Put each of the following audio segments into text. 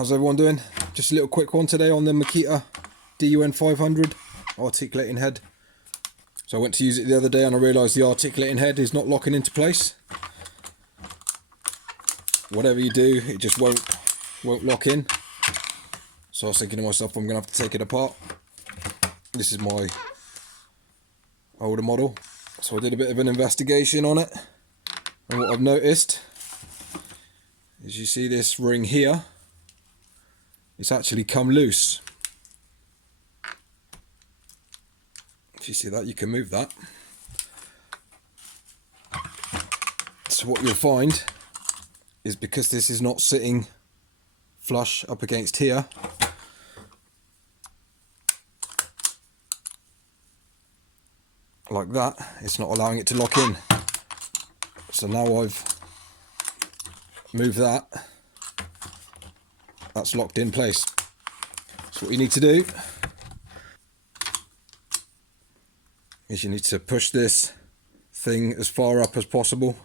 How's everyone doing? Just a little quick one today on the Makita DUN500 articulating head. So I went to use it the other day and I realised the articulating head is not locking into place. Whatever you do, it just won't lock in. So I was thinking to myself, I'm going to have to take it apart. This is my older model. So I did a bit of an investigation on it. And what I've noticed is you see this ring here, it's actually come loose. If you see that, you can move that. So what you'll find is because this is not sitting flush up against here, like that, it's not allowing it to lock in. So now I've moved that, that's locked in place. So what you need to do is you need to push this thing as far up as possible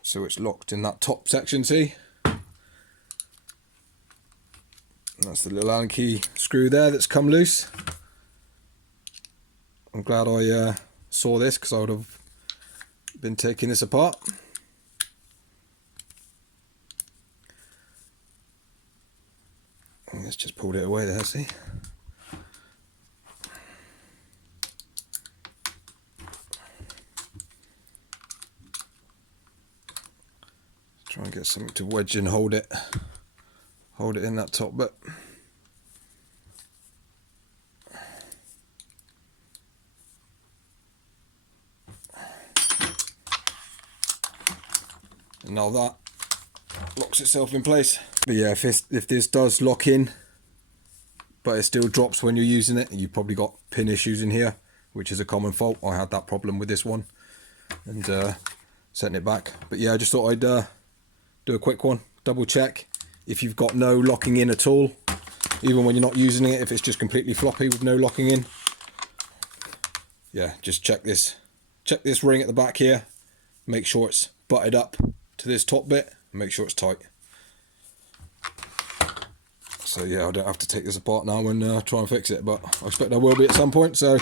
so it's locked in that top section, see? That's the little Allen key screw there that's come loose. I'm glad I saw this, because I would have been taking this apart. Let's just pulled it away there, see? Try and get something to wedge and hold it in that top bit. And now that locks itself in place. But yeah, if this does lock in, but it still drops when you're using it, you've probably got pin issues in here, which is a common fault. I had that problem with this one, and setting it back. But yeah, I just thought I'd do a quick one, double check if you've got no locking in at all, even when you're not using it, if it's just completely floppy with no locking in. Yeah, just check this ring at the back here, make sure it's butted up to this top bit, make sure it's tight. So yeah, I don't have to take this apart now and try and fix it, but I expect I will be at some point. So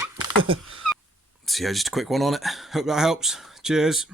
so yeah, just a quick one on it. Hope that helps. Cheers.